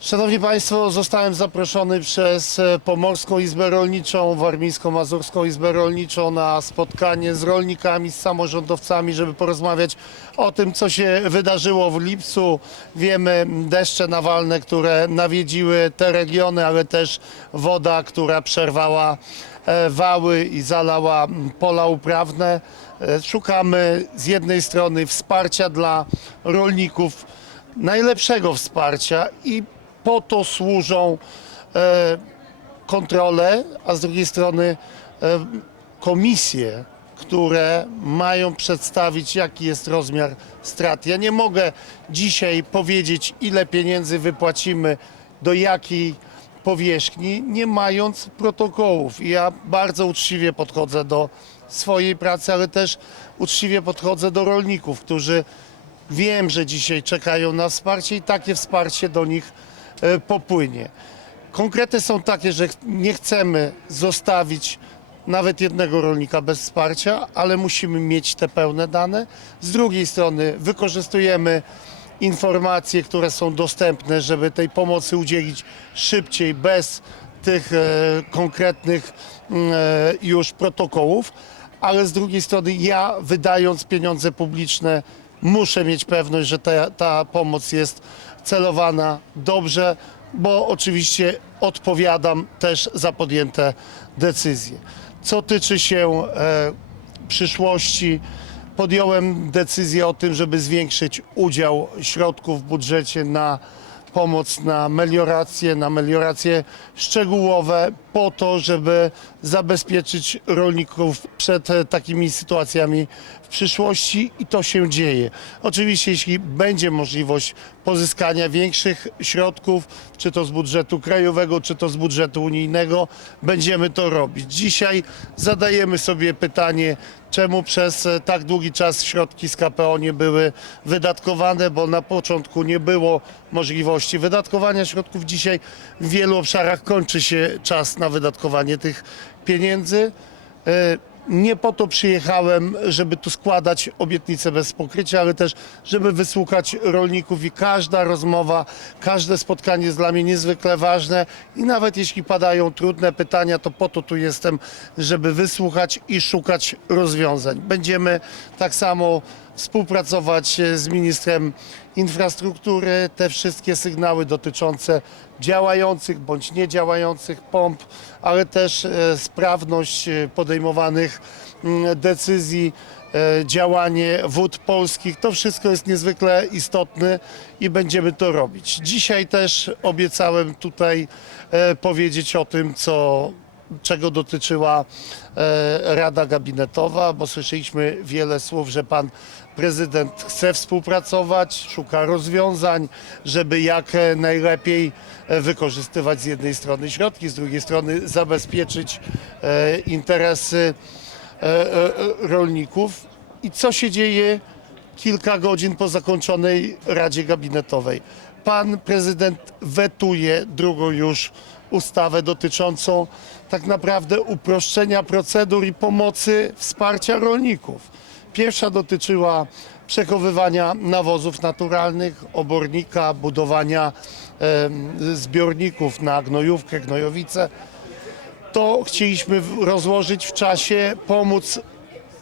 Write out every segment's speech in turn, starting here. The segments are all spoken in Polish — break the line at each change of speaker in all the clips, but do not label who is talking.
Szanowni Państwo, zostałem zaproszony przez e, Pomorską Izbę Rolniczą, Warmińsko-Mazurską Izbę Rolniczą na spotkanie z rolnikami, z samorządowcami, żeby porozmawiać o tym, co się wydarzyło w lipcu. Wiemy, deszcze nawalne, które nawiedziły te regiony, ale też woda, która przerwała e, wały i zalała pola uprawne. E, Szukamy z jednej strony wsparcia dla rolników, najlepszego wsparcia i po to służą e, kontrole, a z drugiej strony e, komisje, które mają przedstawić, jaki jest rozmiar strat. Ja nie mogę dzisiaj powiedzieć, ile pieniędzy wypłacimy, do jakiej powierzchni, nie mając protokołów. I ja bardzo uczciwie podchodzę do swojej pracy, ale też uczciwie podchodzę do rolników, którzy Wiem, że dzisiaj czekają na wsparcie i takie wsparcie do nich popłynie. Konkrety są takie, że nie chcemy zostawić nawet jednego rolnika bez wsparcia, ale musimy mieć te pełne dane. Z drugiej strony wykorzystujemy informacje, które są dostępne, żeby tej pomocy udzielić szybciej, bez tych e, konkretnych mm, e, już protokołów, ale z drugiej strony ja wydając pieniądze publiczne muszę mieć pewność, że ta, ta pomoc jest celowana dobrze, bo oczywiście odpowiadam też za podjęte decyzje. Co tyczy się e, przyszłości, podjąłem decyzję o tym, żeby zwiększyć udział środków w budżecie na pomoc na meliorację, na melioracje szczegółowe, po to, żeby zabezpieczyć rolników przed e, takimi sytuacjami w przyszłości i to się dzieje. Oczywiście, jeśli będzie możliwość pozyskania większych środków, czy to z budżetu krajowego, czy to z budżetu unijnego, będziemy to robić. Dzisiaj zadajemy sobie pytanie, czemu przez e, tak długi czas środki z KPO nie były wydatkowane, bo na początku nie było możliwości wydatkowania środków. Dzisiaj w wielu obszarach kończy się czas na wydatkowanie tych pieniędzy. Nie po to przyjechałem, żeby tu składać obietnice bez pokrycia, ale też, żeby wysłuchać rolników i każda rozmowa, każde spotkanie jest dla mnie niezwykle ważne i nawet jeśli padają trudne pytania, to po to tu jestem, żeby wysłuchać i szukać rozwiązań. Będziemy tak samo współpracować e, z ministrem infrastruktury. Te wszystkie sygnały dotyczące działających bądź niedziałających pomp, ale też e, sprawność e, podejmowanych mm, decyzji, e, działanie wód polskich. To wszystko jest niezwykle istotne i będziemy to robić. Dzisiaj też obiecałem tutaj powiedzieć o tym, co czego dotyczyła e, Rada Gabinetowa, bo słyszeliśmy wiele słów, że pan prezydent chce współpracować, szuka rozwiązań, żeby jak najlepiej e, wykorzystywać z jednej strony środki, z drugiej strony zabezpieczyć e, interesy rolników. I co się dzieje kilka godzin po zakończonej Radzie Gabinetowej? Pan prezydent wetuje drugą już ustawę dotyczącą tak naprawdę uproszczenia procedur i pomocy wsparcia rolników. Pierwsza dotyczyła przechowywania nawozów naturalnych, obornika, budowania em, zbiorników na gnojówkę, gnojowice. To chcieliśmy rozłożyć w czasie, pomóc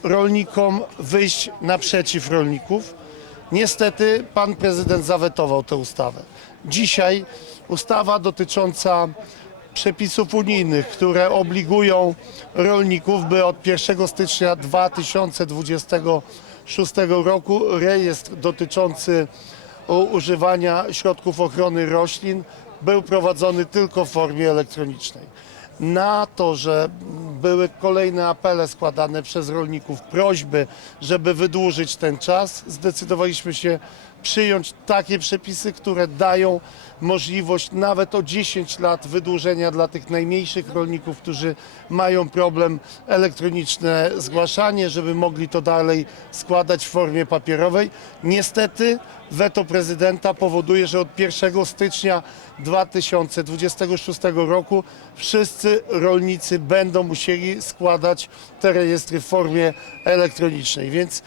rolnikom wyjść naprzeciw rolników. Niestety pan prezydent zawetował tę ustawę. Dzisiaj ustawa dotycząca przepisów unijnych, które obligują rolników, by od 1 stycznia 2026 roku rejestr dotyczący używania środków ochrony roślin był prowadzony tylko w formie elektronicznej. Na to, że były kolejne apele składane przez rolników, prośby, żeby wydłużyć ten czas, zdecydowaliśmy się przyjąć takie przepisy, które dają możliwość nawet o 10 lat wydłużenia dla tych najmniejszych rolników, którzy mają problem elektroniczne zgłaszanie, żeby mogli to dalej składać w formie papierowej. Niestety weto prezydenta powoduje, że od 1 stycznia 2026 roku wszyscy rolnicy będą musieli składać te rejestry w formie elektronicznej, więc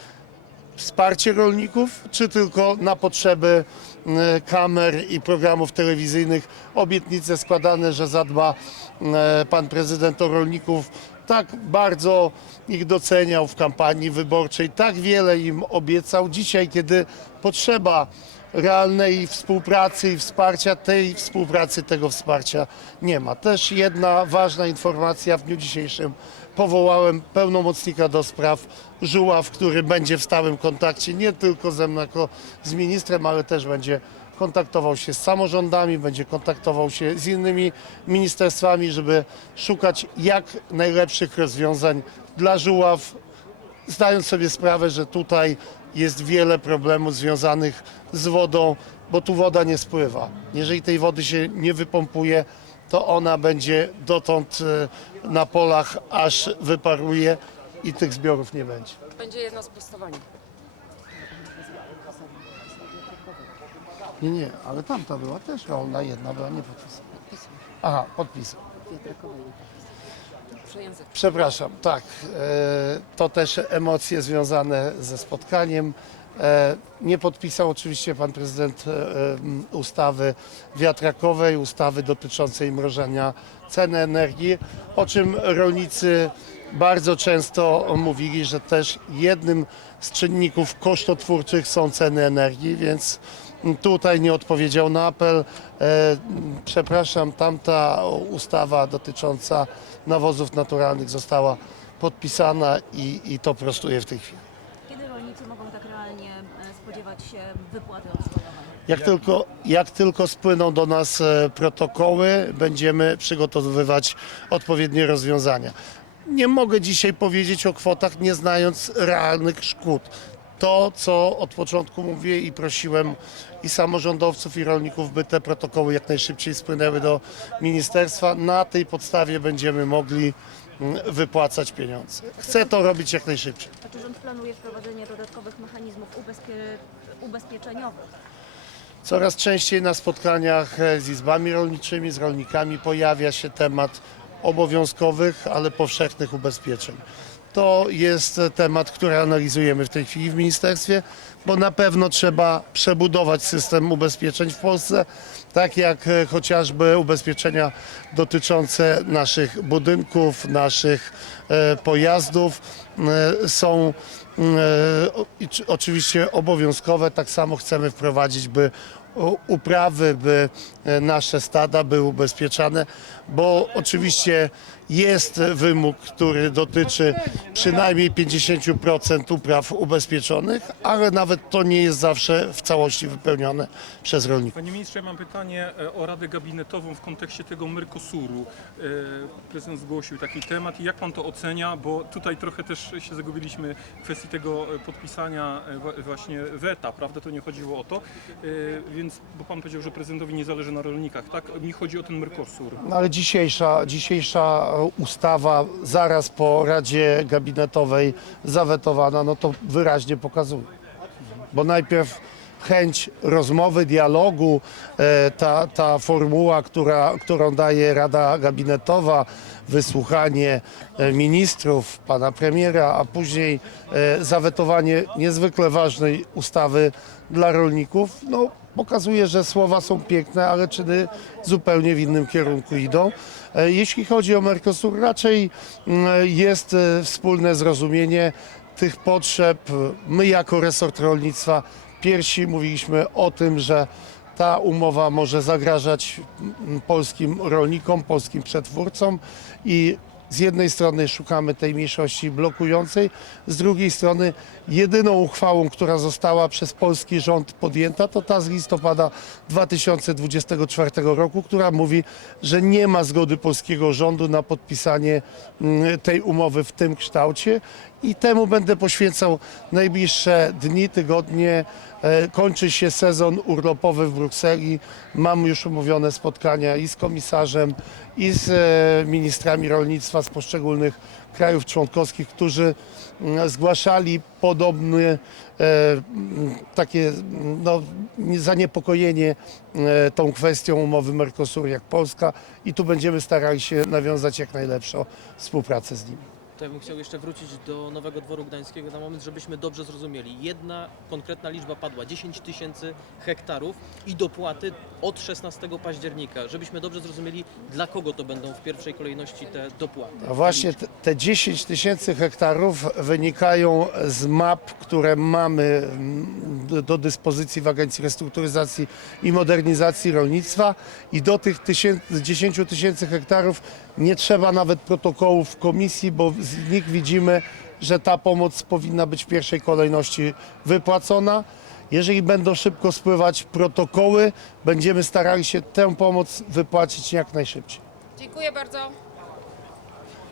wsparcie rolników, czy tylko na potrzeby e, kamer i programów telewizyjnych, obietnice składane, że zadba e, pan prezydent o rolników. Tak bardzo ich doceniał w kampanii wyborczej, tak wiele im obiecał. Dzisiaj, kiedy potrzeba realnej współpracy i wsparcia, tej współpracy, tego wsparcia nie ma. Też jedna ważna informacja w dniu dzisiejszym. Powołałem pełnomocnika do spraw Żuław, który będzie w stałym kontakcie nie tylko ze mną jako z ministrem, ale też będzie kontaktował się z samorządami, będzie kontaktował się z innymi ministerstwami, żeby szukać jak najlepszych rozwiązań dla Żuław, zdając sobie sprawę, że tutaj jest wiele problemów związanych z wodą, bo tu woda nie spływa. Jeżeli tej wody się nie wypompuje, to ona będzie dotąd e, na polach, aż wyparuje i tych zbiorów nie będzie.
Będzie jedno sprostowanie.
Nie, nie, ale tamta była też rolna, jedna była nie podpisana. Aha, podpis. Przepraszam, tak. e, To też emocje związane ze spotkaniem. E, Nie podpisał oczywiście pan prezydent e, ustawy wiatrakowej, ustawy dotyczącej mrożenia ceny energii, o czym rolnicy bardzo często mówili, że też jednym z czynników kosztotwórczych są ceny energii, więc tutaj nie odpowiedział na apel. Przepraszam, tamta ustawa dotycząca nawozów naturalnych została podpisana i, i to prostuję w tej chwili.
Kiedy rolnicy mogą tak realnie e, spodziewać się wypłaty odszkodowań?
Jak tylko, jak tylko spłyną do nas e, protokoły, będziemy przygotowywać odpowiednie rozwiązania. Nie mogę dzisiaj powiedzieć o kwotach, nie znając realnych szkód. To, co od początku mówię i prosiłem i samorządowców, i rolników, by te protokoły jak najszybciej spłynęły do ministerstwa. Na tej podstawie będziemy mogli mm, wypłacać pieniądze. Chcę to robić jak najszybciej.
A czy rząd planuje wprowadzenie dodatkowych mechanizmów ubezpie... ubezpieczeniowych?
Coraz częściej na spotkaniach e, z izbami rolniczymi, z rolnikami pojawia się temat obowiązkowych, ale powszechnych ubezpieczeń. To jest temat, który analizujemy w tej chwili w ministerstwie, bo na pewno trzeba przebudować system ubezpieczeń w Polsce, tak jak e, chociażby ubezpieczenia dotyczące naszych budynków, naszych e, pojazdów e, są oczywiście obowiązkowe. Tak samo chcemy wprowadzić, by uprawy, by nasze stada były ubezpieczane, bo oczywiście jest wymóg, który dotyczy przynajmniej 50% upraw ubezpieczonych, ale nawet to nie jest zawsze w całości wypełnione przez rolników.
Panie ministrze, mam pytanie e, o Radę Gabinetową w kontekście tego Mercosuru. E, Prezydent zgłosił taki temat i jak pan to ocenia, bo tutaj trochę też się zagubiliśmy w kwestii tego e, podpisania właśnie weta, prawda? To nie chodziło o to, więc, bo pan powiedział, że prezydentowi nie zależy na rolnikach, tak? Mi chodzi o ten Mercosur.
No ale dzisiejsza, dzisiejsza ustawa zaraz po Radzie Gabinetowej zawetowana, no to wyraźnie pokazuje. Bo najpierw chęć rozmowy, dialogu, e, ta, ta formuła, która, którą daje Rada Gabinetowa, wysłuchanie e, ministrów, pana premiera, a później e, zawetowanie niezwykle ważnej ustawy dla rolników, no pokazuje, że słowa są piękne, ale czyny zupełnie w innym kierunku idą. E, Jeśli chodzi o Mercosur, raczej mm, jest e, wspólne zrozumienie tych potrzeb. My jako resort rolnictwa pierwsi mówiliśmy o tym, że ta umowa może zagrażać mm, polskim rolnikom, polskim przetwórcom i z jednej strony szukamy tej mniejszości blokującej, z drugiej strony jedyną uchwałą, która została przez polski rząd podjęta, to ta z listopada 2024 roku, która mówi, że nie ma zgody polskiego rządu na podpisanie mm, tej umowy w tym kształcie i temu będę poświęcał najbliższe dni, tygodnie. E, Kończy się sezon urlopowy w Brukseli. Mam już umówione spotkania i z komisarzem, i z e, ministrami rolnictwa z poszczególnych krajów członkowskich, którzy zgłaszali podobne e, takie no, nie- zaniepokojenie tą kwestią umowy Mercosur jak Polska i tu będziemy starali się nawiązać jak najlepszą współpracę z nimi.
To ja bym chciał jeszcze wrócić do Nowego Dworu Gdańskiego na moment, żebyśmy dobrze zrozumieli. Jedna konkretna liczba padła, 10 tysięcy hektarów i dopłaty od 16 października. Żebyśmy dobrze zrozumieli, dla kogo to będą w pierwszej kolejności te dopłaty.
A właśnie te, te 10 tysięcy hektarów wynikają z map, które mamy mm, do, dyspozycji w Agencji Restrukturyzacji i Modernizacji Rolnictwa i do tych tysięcy, 10 tysięcy hektarów nie trzeba nawet protokołów komisji, bo z nich widzimy, że ta pomoc powinna być w pierwszej kolejności wypłacona. Jeżeli będą szybko spływać protokoły, będziemy starali się tę pomoc wypłacić jak najszybciej.
Dziękuję bardzo.